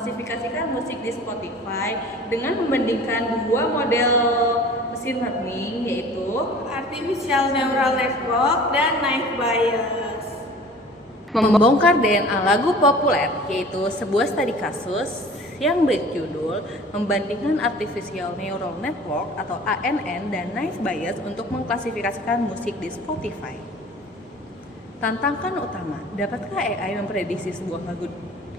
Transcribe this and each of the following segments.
mengklasifikasikan musik di Spotify dengan membandingkan dua model mesin learning, yaitu Artificial Neural Network dan Naive Bayes. membongkar DNA lagu populer, yaitu sebuah studi kasus yang berjudul membandingkan Artificial Neural Network atau ANN dan Naive Bayes untuk mengklasifikasikan musik di Spotify. Tantangan utama, dapatkah AI memprediksi sebuah lagu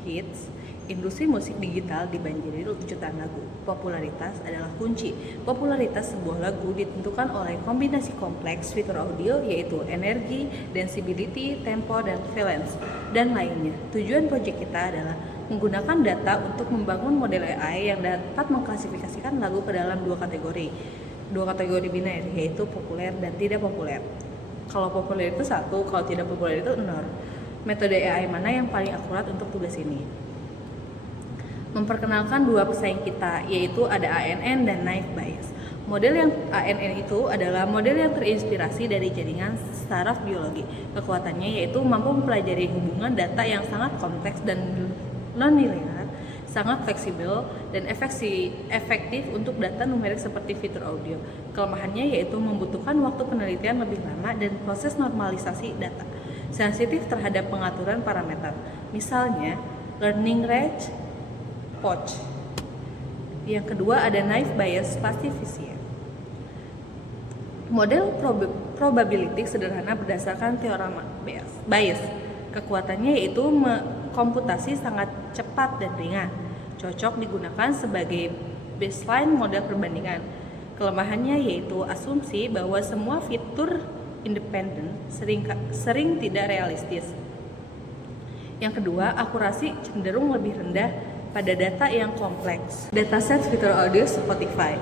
hits? Industri musik digital dibanjiri jutaan lagu. Popularitas adalah kunci. Popularitas sebuah lagu ditentukan oleh kombinasi kompleks fitur audio, yaitu energi, densibility, tempo, dan valence, dan lainnya. Tujuan proyek kita adalah menggunakan data untuk membangun model AI yang dapat mengklasifikasikan lagu ke dalam dua kategori biner, yaitu populer dan tidak populer. Kalau populer itu 1, kalau tidak populer itu 0. Metode AI mana yang paling akurat untuk tugas ini? Memperkenalkan dua pesaing kita, yaitu ada ANN dan Naive Bayes. Model yang ANN itu adalah model yang terinspirasi dari jaringan saraf biologi. Kekuatannya yaitu mampu mempelajari hubungan data yang sangat kompleks dan non-linear, sangat fleksibel dan efektif untuk data numerik seperti fitur audio. Kelemahannya yaitu membutuhkan waktu penelitian lebih lama dan proses normalisasi data. Sensitif terhadap pengaturan parameter, misalnya learning rate, POC. Yang kedua ada Naive Bayes Classification. Model probability sederhana berdasarkan teorema Bayes. Kekuatannya yaitu komputasi sangat cepat dan ringan, cocok digunakan sebagai baseline model perbandingan. Kelemahannya yaitu asumsi bahwa semua fitur independen sering tidak realistis. Yang kedua, akurasi cenderung lebih rendah pada data yang kompleks. Dataset fitur audio Spotify.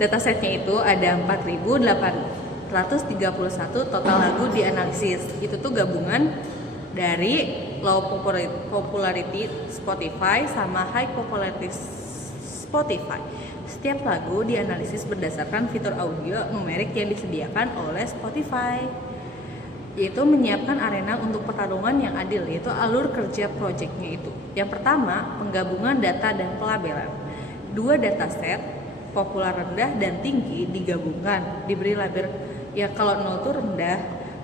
Datasetnya itu ada 4.831 total lagu dianalisis. Itu tuh gabungan dari low popularity Spotify sama high popularity Spotify. Setiap lagu dianalisis berdasarkan fitur audio numerik yang disediakan oleh Spotify, yaitu menyiapkan arena untuk pertarungan yang adil, yaitu alur kerja proyeknya itu. Yang pertama, penggabungan data dan pelabelan. Dua dataset populer rendah dan tinggi digabungkan, diberi label ya, kalau 0 itu rendah,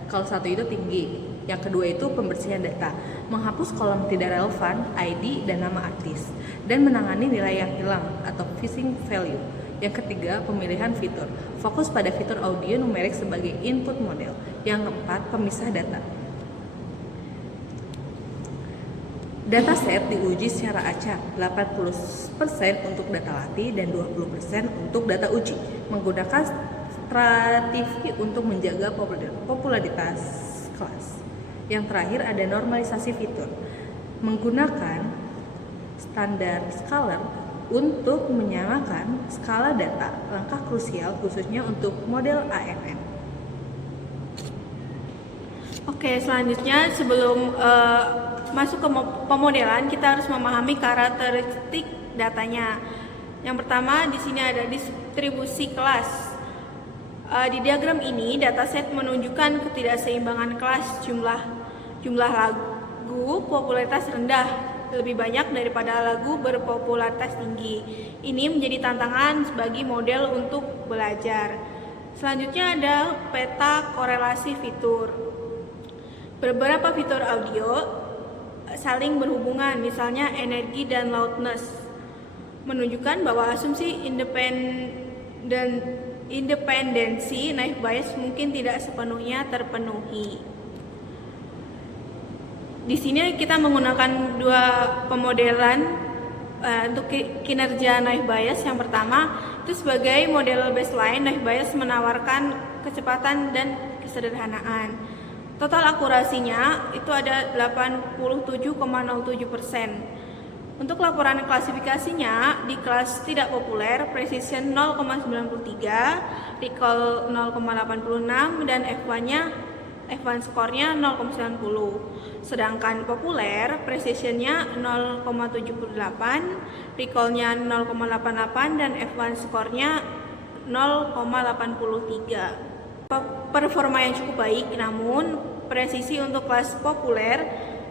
kalau 1 itu tinggi. Yang kedua itu pembersihan data, menghapus kolom tidak relevan, ID dan nama artis, dan menangani nilai yang hilang atau missing value. Yang ketiga, pemilihan fitur, fokus pada fitur audio numerik sebagai input model. Yang keempat, pemisah data. Dataset diuji secara acak, 80% untuk data latih dan 20% untuk data uji, menggunakan stratifikasi untuk menjaga popularitas kelas. Yang terakhir ada normalisasi fitur, menggunakan standar scalar untuk menyamakan skala data, langkah krusial khususnya untuk model ANN. Oke, selanjutnya sebelum masuk ke pemodelan, kita harus memahami karakteristik datanya. Yang pertama di sini ada distribusi kelas. Di diagram ini dataset menunjukkan ketidakseimbangan kelas jumlah lagu popularitas rendah lebih banyak daripada lagu berpopularitas tinggi. Ini menjadi tantangan bagi model untuk belajar. Selanjutnya ada peta korelasi fitur. Beberapa fitur audio saling berhubungan, misalnya energi dan loudness, menunjukkan bahwa asumsi independensi Naive Bayes mungkin tidak sepenuhnya terpenuhi. Di sini kita menggunakan dua pemodelan untuk kinerja Naive Bayes. Yang pertama itu sebagai model baseline, Naive Bayes menawarkan kecepatan dan kesederhanaan. Total akurasinya itu ada 87,07%. Untuk laporan klasifikasinya di kelas tidak populer, precision 0,93, recall 0,86 dan F1 skornya 0,90. Sedangkan populer, precisionnya 0,78, recallnya 0,88 dan F1 skornya 0,83. Performa yang cukup baik, namun presisi untuk kelas populer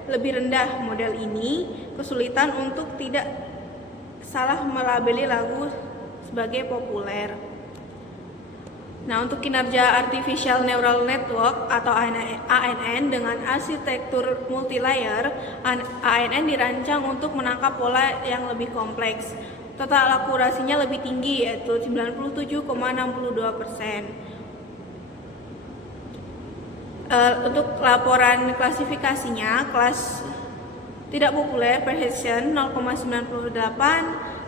lebih rendah. Model ini kesulitan untuk tidak salah melabeli lagu sebagai populer. Nah, untuk kinerja Artificial Neural Network atau ANN dengan arsitektur multilayer, ANN dirancang untuk menangkap pola yang lebih kompleks. Total akurasinya lebih tinggi, yaitu 97,62%. Untuk laporan klasifikasinya, kelas tidak populer precision 0,98,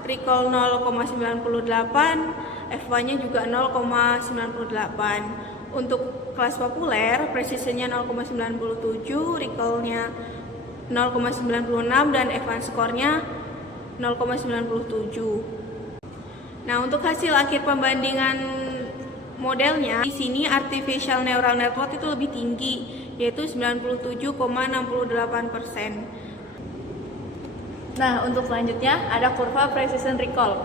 recall 0,98, F1-nya juga 0,98. Untuk kelas populer, precision-nya 0,97, recall-nya 0,96 dan F1 score-nya 0,97. Nah, untuk hasil akhir pembandingan modelnya, di sini artificial neural network itu lebih tinggi, yaitu 97,68%. Nah, untuk selanjutnya ada kurva precision recall.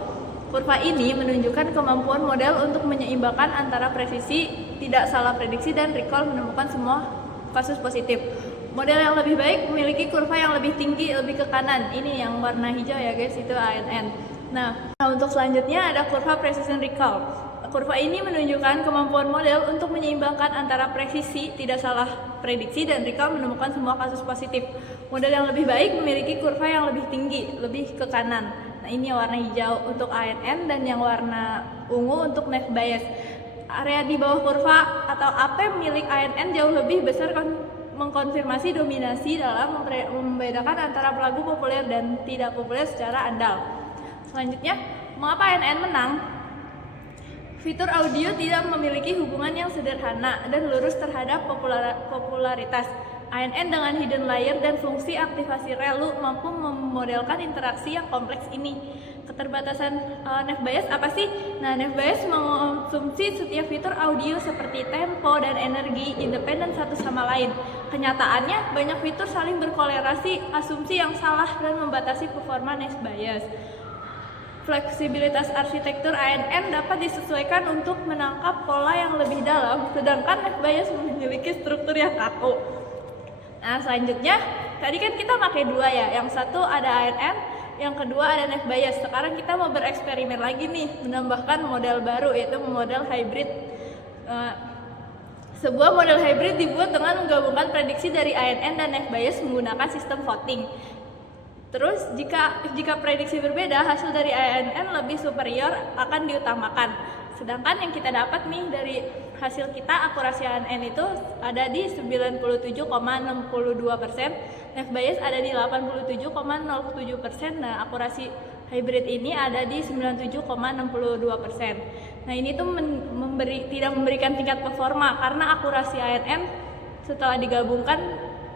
Kurva ini menunjukkan kemampuan model untuk menyeimbangkan antara presisi, tidak salah prediksi, dan recall menemukan semua kasus positif. Model yang lebih baik memiliki kurva yang lebih tinggi, lebih ke kanan. Ini yang warna hijau ya guys, itu ANN. Nah, untuk selanjutnya ada kurva precision recall. Kurva ini menunjukkan kemampuan model untuk menyeimbangkan antara presisi, tidak salah prediksi, dan recall menemukan semua kasus positif. Model yang lebih baik memiliki kurva yang lebih tinggi, lebih ke kanan. Nah, ini yang warna hijau untuk ANN dan yang warna ungu untuk naive Bayes. Area di bawah kurva atau AP milik ANN jauh lebih besar mengkonfirmasi dominasi dalam membedakan antara lagu populer dan tidak populer secara andal. Selanjutnya, mengapa ANN menang? Fitur audio tidak memiliki hubungan yang sederhana dan lurus terhadap popularitas. ANN dengan hidden layer dan fungsi aktivasi relu mampu memodelkan interaksi yang kompleks ini. Keterbatasan naive Bayes apa sih? Nah, naive Bayes mengonsumsi setiap fitur audio seperti tempo dan energi independen satu sama lain. Kenyataannya, banyak fitur saling berkolerasi, asumsi yang salah, dan membatasi performa naive Bayes. Fleksibilitas arsitektur ANN dapat disesuaikan untuk menangkap pola yang lebih dalam, sedangkan naive Bayes memiliki struktur yang kaku. Nah, selanjutnya, tadi kan kita pakai dua ya, yang satu ada ANN, yang kedua ada naive Bayes. Sekarang kita mau bereksperimen lagi nih, menambahkan model baru, yaitu model hybrid. Sebuah model hybrid dibuat dengan menggabungkan prediksi dari ANN dan naive Bayes menggunakan sistem voting. Terus jika prediksi berbeda, hasil dari ANN lebih superior akan diutamakan. Sedangkan yang kita dapat nih dari hasil kita, akurasi ANN itu ada di 97,62%, naive Bayes ada di 87,07%. Nah, akurasi hybrid ini ada di 97,62%. Nah, ini tuh tidak memberikan tingkat performa karena akurasi ANN setelah digabungkan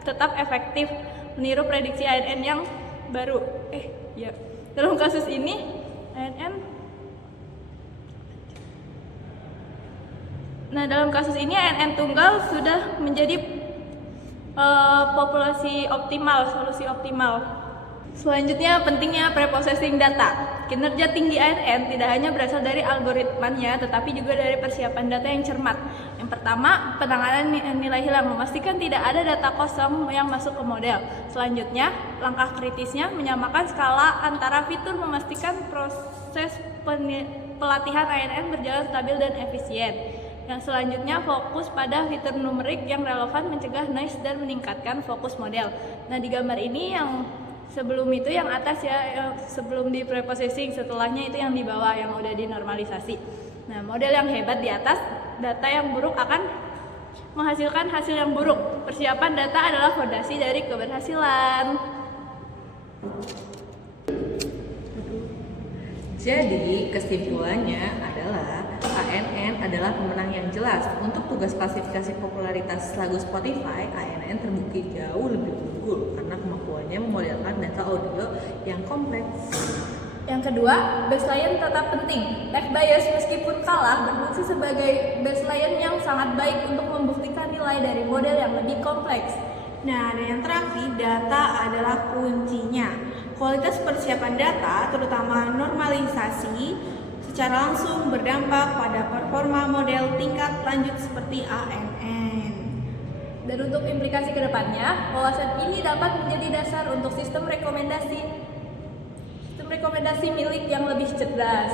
tetap efektif meniru prediksi ANN yang baru. Dalam kasus ini ANN tunggal sudah menjadi solusi optimal. Selanjutnya, pentingnya preprocessing data. Kinerja tinggi ANN tidak hanya berasal dari algoritmanya, tetapi juga dari persiapan data yang cermat. Yang pertama, penanganan nilai hilang, memastikan tidak ada data kosong yang masuk ke model. Selanjutnya, langkah kritisnya menyamakan skala antara fitur, memastikan proses pelatihan ANN berjalan stabil dan efisien. Yang selanjutnya, fokus pada fitur numerik yang relevan, mencegah noise dan meningkatkan fokus model. Nah, di gambar ini yang sebelum itu yang atas ya, yang sebelum di preprocessing, setelahnya itu yang di bawah yang udah dinormalisasi. Nah, model yang hebat di atas, data yang buruk akan menghasilkan hasil yang buruk. Persiapan data adalah fondasi dari keberhasilan. Jadi kesimpulannya adalah ANN adalah pemenang yang jelas. Untuk tugas klasifikasi popularitas lagu Spotify, ANN terbukti jauh lebih unggul karena kemampuannya memodelkan data audio yang kompleks. Yang kedua, baseline tetap penting. Naive Bayes meskipun kalah berfungsi sebagai baseline yang sangat baik untuk membuktikan nilai dari model yang lebih kompleks. Nah, dan yang terakhir, data adalah kuncinya. Kualitas persiapan data, terutama normalisasi, secara langsung berdampak pada performa model tingkat lanjut seperti ANN. Dan untuk implikasi kedepannya, wawasan ini dapat menjadi dasar untuk sistem rekomendasi milik yang lebih cerdas.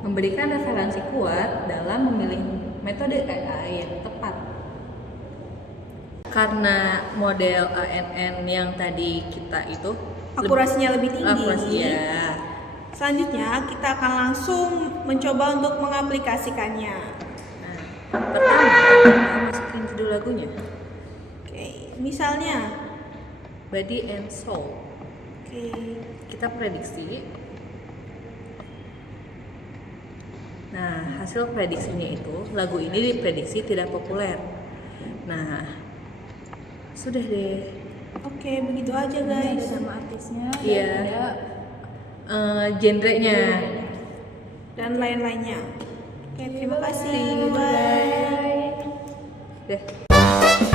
Memberikan referensi kuat dalam memilih metode AI yang tepat. Karena model ANN yang tadi kita itu Akurasinya lebih tinggi. akurasi ya. Selanjutnya kita akan langsung mencoba untuk mengaplikasikannya. Nah, pertama kita masukin judul lagunya Oke, misalnya, Body and Soul. oke, Kita prediksi. Nah, hasil prediksinya itu lagu ini diprediksi tidak populer. Nah, sudah deh. oke, begitu aja Ada guys. nama artisnya, dan Iya. ada Genrenya. Dan lain-lainnya. Oke, terima kasih. Bye. Bye. Deh.